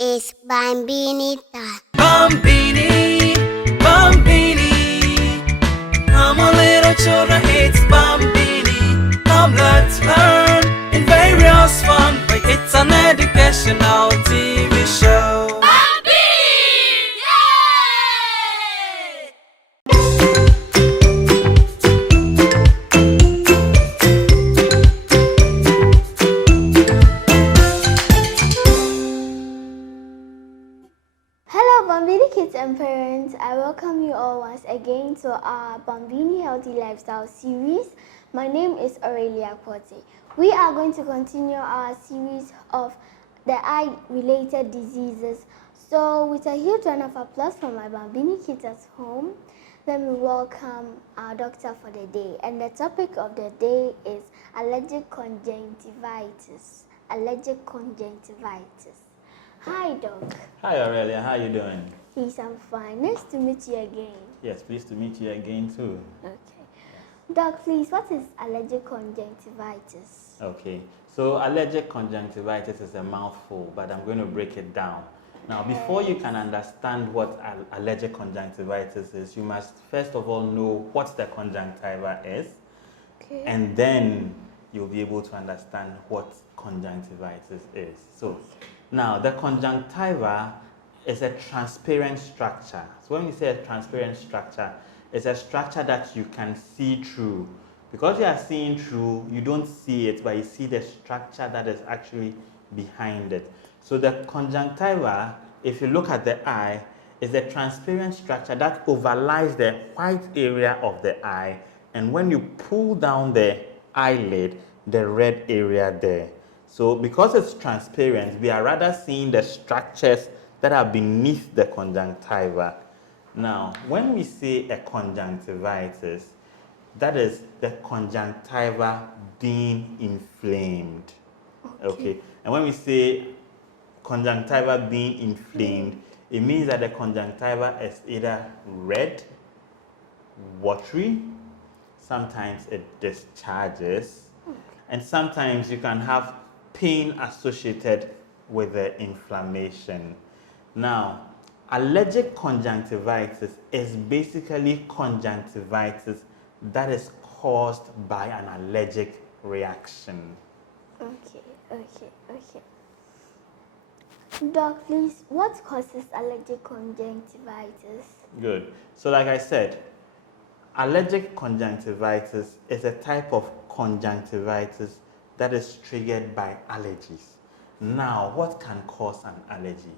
is Bambinita. Bambini, Bambini. Come on, little children, it's Bambini. Come, let's learn in various fun. But it's an educational TV show. Bambini! Yay! Hello Bambini kids and parents, I welcome you all once again to our Bambini Healthy Lifestyle series. My name is Aurelia Porte. We are going to continue our series of the eye-related diseases. So with a huge round of applause from my Bambini kids at home, let me welcome our doctor for the day. And the topic of the day is allergic conjunctivitis. Allergic conjunctivitis. Hi, Doc. Hi, Aurelia. How are you doing? Please, I'm fine. Nice to meet you again. Yes, pleased to meet you again, too. Okay. Doc, please, what is allergic conjunctivitis? Okay. So, allergic conjunctivitis is a mouthful, but I'm going to break it down. Now, before you can understand what allergic conjunctivitis is, you must first of all know what the conjunctiva is. Okay. And then you'll be able to understand what conjunctivitis is. So, now, the conjunctiva is a transparent structure. So when we say a transparent structure, it's a structure that you can see through. Because you are seeing through, you don't see it, but you see the structure that is actually behind it. So the conjunctiva, if you look at the eye, is a transparent structure that overlies the white area of the eye. And when you pull down the eyelid, the red area there. So because it's transparent, we are rather seeing the structures that are beneath the conjunctiva. Now, when we say a conjunctivitis, that is the conjunctiva being inflamed. Okay. And when we say conjunctiva being inflamed, it means that the conjunctiva is either red, watery, sometimes it discharges, and sometimes you can have pain associated with the inflammation. Now, allergic conjunctivitis is basically conjunctivitis that is caused by an allergic reaction. Okay. Doc, please, what causes allergic conjunctivitis? Good. So like I said, allergic conjunctivitis is a type of conjunctivitis that is triggered by allergies. Now, what can cause an allergy?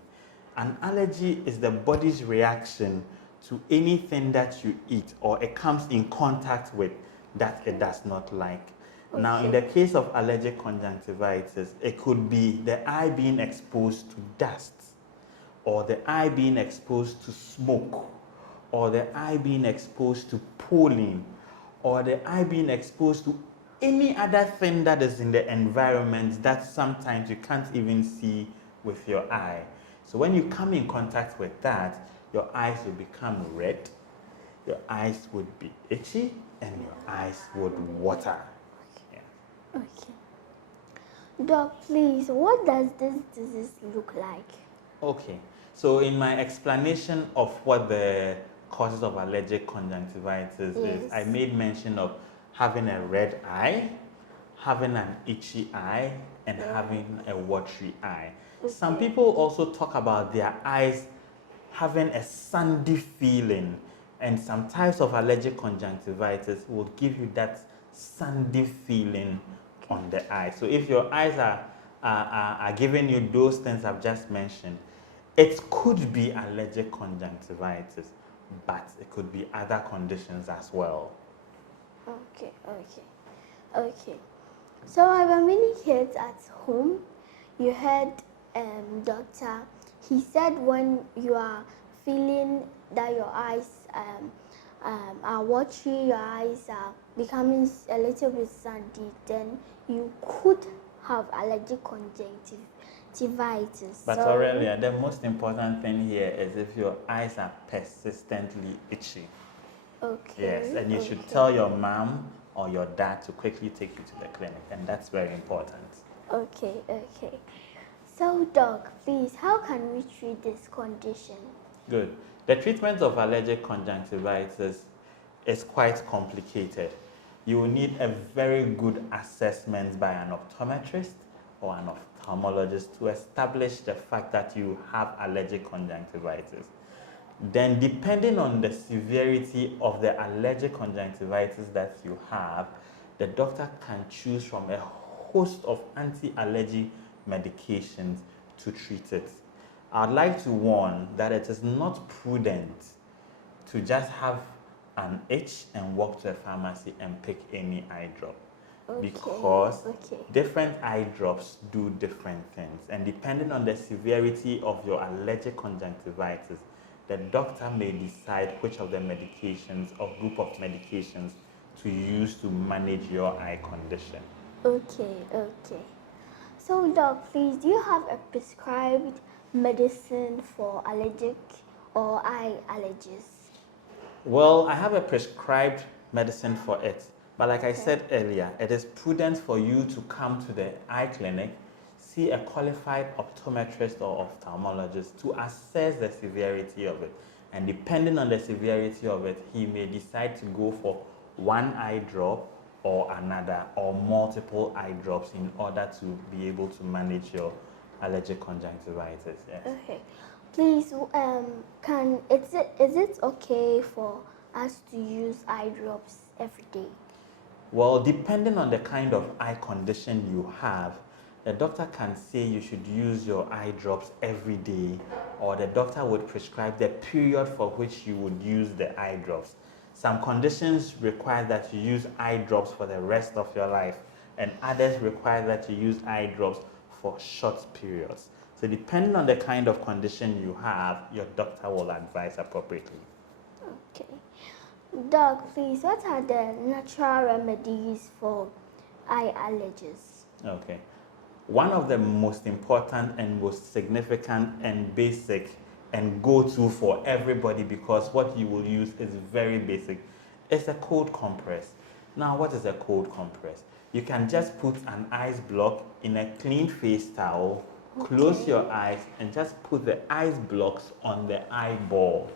An allergy is the body's reaction to anything that you eat or it comes in contact with that it does not like. Okay. Now, in the case of allergic conjunctivitis, it could be the eye being exposed to dust, or the eye being exposed to smoke, or the eye being exposed to pollen, or the eye being exposed to any other thing that is in the environment that sometimes you can't even see with your eye. So when you come in contact with that, your eyes will become red, your eyes would be itchy, and your eyes would water. Yeah. Okay. Doc, please, what does this disease look like? Okay. So in my explanation of what the causes of allergic conjunctivitis is, I made mention of having a red eye, having an itchy eye, and having a watery eye. Okay. Some people also talk about their eyes having a sandy feeling, and some types of allergic conjunctivitis will give you that sandy feeling on the eye. So if your eyes are giving you those things I've just mentioned, it could be allergic conjunctivitis, but it could be other conditions as well. Okay. So I have many kids at home. You heard doctor. He said when you are feeling that your eyes are watery, your eyes are becoming a little bit sandy, then you could have allergic conjunctivitis. But Aurelia, the most important thing here is if your eyes are persistently itchy. Okay. Yes, and you should tell your mom or your dad to quickly take you to the clinic, and that's very important. Okay. So, doc, please, how can we treat this condition? Good. The treatment of allergic conjunctivitis is quite complicated. You will need a very good assessment by an optometrist or an ophthalmologist to establish the fact that you have allergic conjunctivitis. Then, depending on the severity of the allergic conjunctivitis that you have, the doctor can choose from a host of anti-allergy medications to treat it. I'd like to warn that it is not prudent to just have an itch and walk to a pharmacy and pick any eye drop. Because different eye drops do different things, and depending on the severity of your allergic conjunctivitis, the doctor may decide which of the medications or group of medications to use to manage your eye condition. Okay. So, doc, please, do you have a prescribed medicine for allergic or eye allergies? Well, I have a prescribed medicine for it, but like I said earlier, it is prudent for you to come to the eye clinic, see a qualified optometrist or ophthalmologist to assess the severity of it. And depending on the severity of it, he may decide to go for one eye drop or another, or multiple eye drops in order to be able to manage your allergic conjunctivitis. Yes. Okay. Please, is it okay for us to use eye drops every day? Well, depending on the kind of eye condition you have, the doctor can say you should use your eye drops every day, or the doctor would prescribe the period for which you would use the eye drops. Some conditions require that you use eye drops for the rest of your life, and others require that you use eye drops for short periods. So depending on the kind of condition you have, your doctor will advise appropriately. Okay. Doc, please, what are the natural remedies for eye allergies? Okay. One of the most important and most significant and basic and go-to for everybody, because what you will use is very basic, is a cold compress. Now, what is a cold compress? You can just put an ice block in a clean face towel, close your eyes, and just put the ice blocks on the eyeball.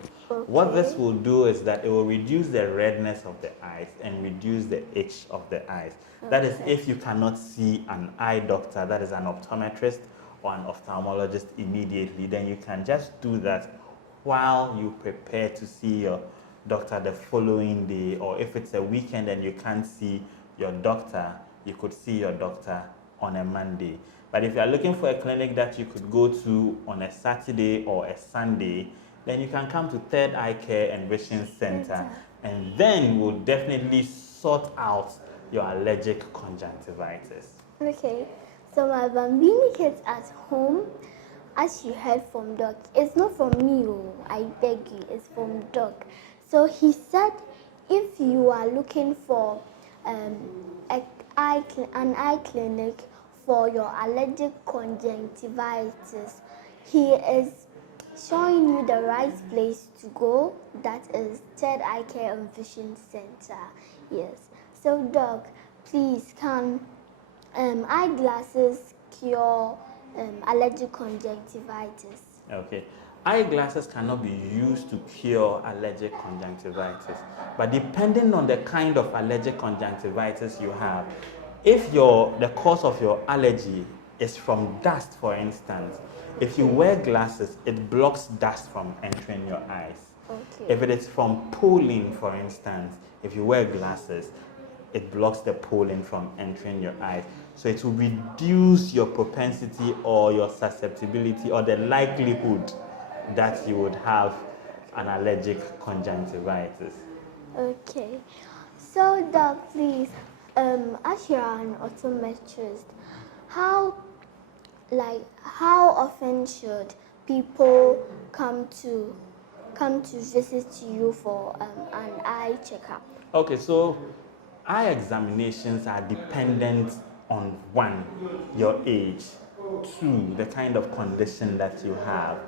What this will do is that it will reduce the redness of the eyes and reduce the itch of the eyes. That is if you cannot see an eye doctor, that is an optometrist or an ophthalmologist immediately, then you can just do that while you prepare to see your doctor the following day. Or if it's a weekend and you can't see your doctor, you could see your doctor on a Monday. But if you are looking for a clinic that you could go to on a Saturday or a Sunday, then you can come to Third Eye Care and Vision Center, and then we'll definitely sort out your allergic conjunctivitis. Okay, so my Bambini kids at home, as you heard from Doc, it's not from me, I beg you, it's from Doc. So he said if you are looking for an eye clinic for your allergic conjunctivitis, he is showing you the right place to go. That is Third Eye Care and Vision Center. Yes. So, Doc, please, can eyeglasses cure allergic conjunctivitis? Okay. Eyeglasses cannot be used to cure allergic conjunctivitis, but depending on the kind of allergic conjunctivitis you have, if the cause of your allergy is from dust, for instance, if you wear glasses, it blocks dust from entering your eyes. Okay. If it is from pollen, for instance, if you wear glasses, it blocks the pollen from entering your eyes. So it will reduce your propensity or your susceptibility or the likelihood that you would have an allergic conjunctivitis. Okay. So, Doc, please, as you are an optometrist, how often should people come to visit you for an eye checkup? Okay, so eye examinations are dependent on 1, your age, 2, the kind of condition that you have.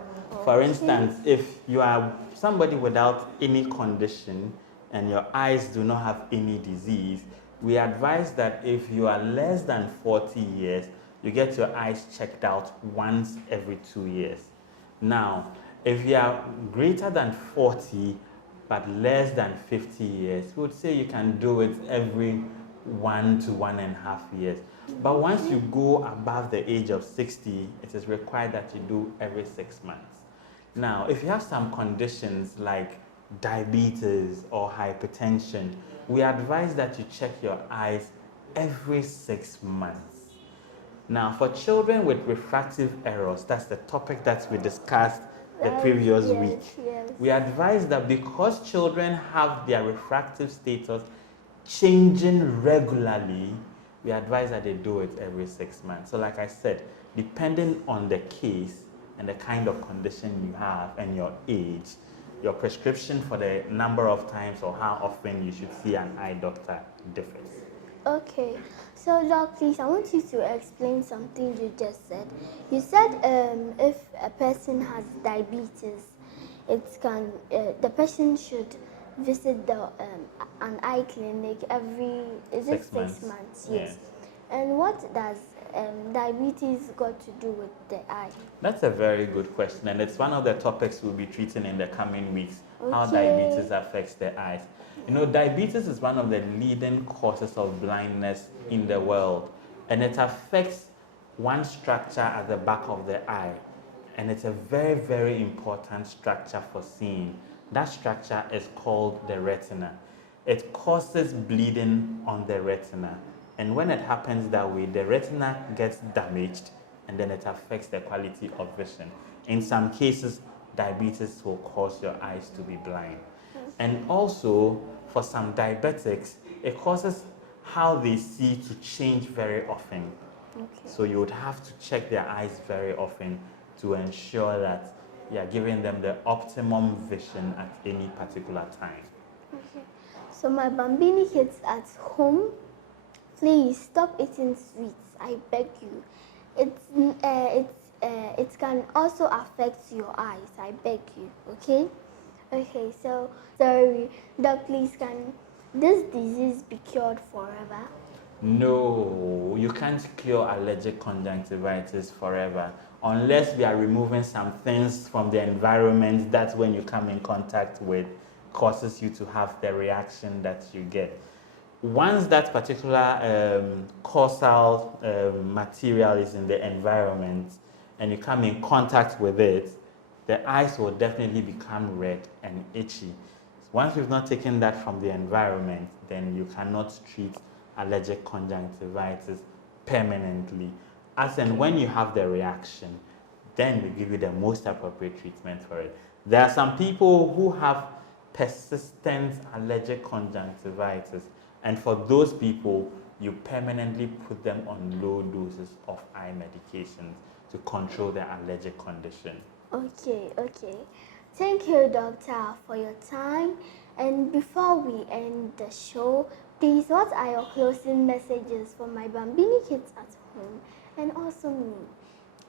For instance, if you are somebody without any condition and your eyes do not have any disease, we advise that if you are less than 40 years, you get your eyes checked out once every 2 years. Now, if you are greater than 40 but less than 50 years, we would say you can do it every 1 to 1.5 years. But once you go above the age of 60, it is required that you do every 6 months. Now, if you have some conditions like diabetes or hypertension, we advise that you check your eyes every 6 months. Now, for children with refractive errors, that's the topic that we discussed the previous week. Yes. We advise that because children have their refractive status changing regularly, we advise that they do it every 6 months. So like I said, depending on the case and the kind of condition you have and your age, your prescription for the number of times or how often you should see an eye doctor differs. Okay, so Doc, please, I want you to explain something you just said. You said if a person has diabetes, the person should visit an eye clinic every 6 months? Yes. And what does diabetes got to do with the eye? That's a very good question, and it's one of the topics we'll be treating in the coming weeks, how Okay. diabetes affects the eyes. You know, diabetes is one of the leading causes of blindness in the world, and it affects one structure at the back of the eye, and it's a very, very important structure for seeing. That structure is called the retina. It causes bleeding on the retina, and when it happens that way, the retina gets damaged, and then it affects the quality of vision. In some cases, diabetes will cause your eyes to be blind. And also, for some diabetics, it causes how they see to change very often. Okay. So you would have to check their eyes very often to ensure that you are giving them the optimum vision at any particular time. Okay. So my Bambini kids at home, please stop eating sweets. I beg you. It can also affect your eyes. I beg you. Okay. Okay. So sorry, Doc. Please, can this disease be cured forever? No, you can't cure allergic conjunctivitis forever unless we are removing some things from the environment that when you come in contact with causes you to have the reaction that you get. Once that particular causal material is in the environment and you come in contact with it, the eyes will definitely become red and itchy. Once you've not taken that from the environment, then you cannot treat allergic conjunctivitis permanently. As and when you have the reaction, then we give you the most appropriate treatment for it. There are some people who have persistent allergic conjunctivitis, and for those people, you permanently put them on low doses of eye medications to control their allergic condition. Okay, okay. Thank you, Doctor, for your time. And before we end the show, please, what are your closing messages for my Bambini kids at home and also me?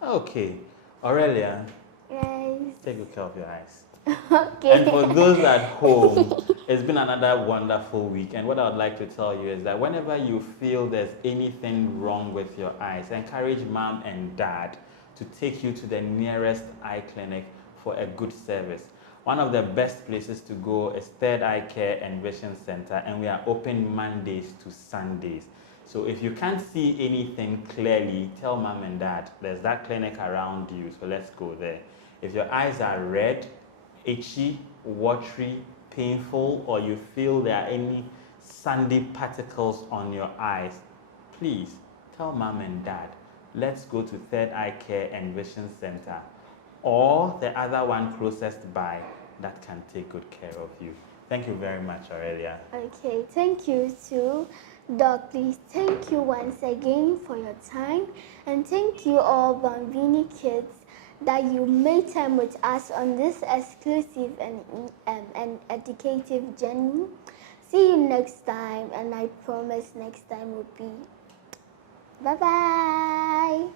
Okay, Aurelia, Yes. take good care of your eyes. Okay. And for those at home, it's been another wonderful week. And what I would like to tell you is that whenever you feel there's anything wrong with your eyes, encourage mom and dad to take you to the nearest eye clinic for a good service. One of the best places to go is Third Eye Care and Vision Center, and we are open Mondays to Sundays. So if you can't see anything clearly, tell mom and dad, there's that clinic around you, so let's go there. If your eyes are red, itchy, watery, painful, or you feel there are any sandy particles on your eyes, please tell mom and dad, let's go to Third Eye Care and Vision Center, or the other one closest by that can take good care of you. Thank you very much, Aurelia. Okay, thank you too. Doc, please, thank you once again for your time, and thank you all Bambini kids that you made time with us on this exclusive and educative journey. See you next time, and I promise next time will be bye-bye.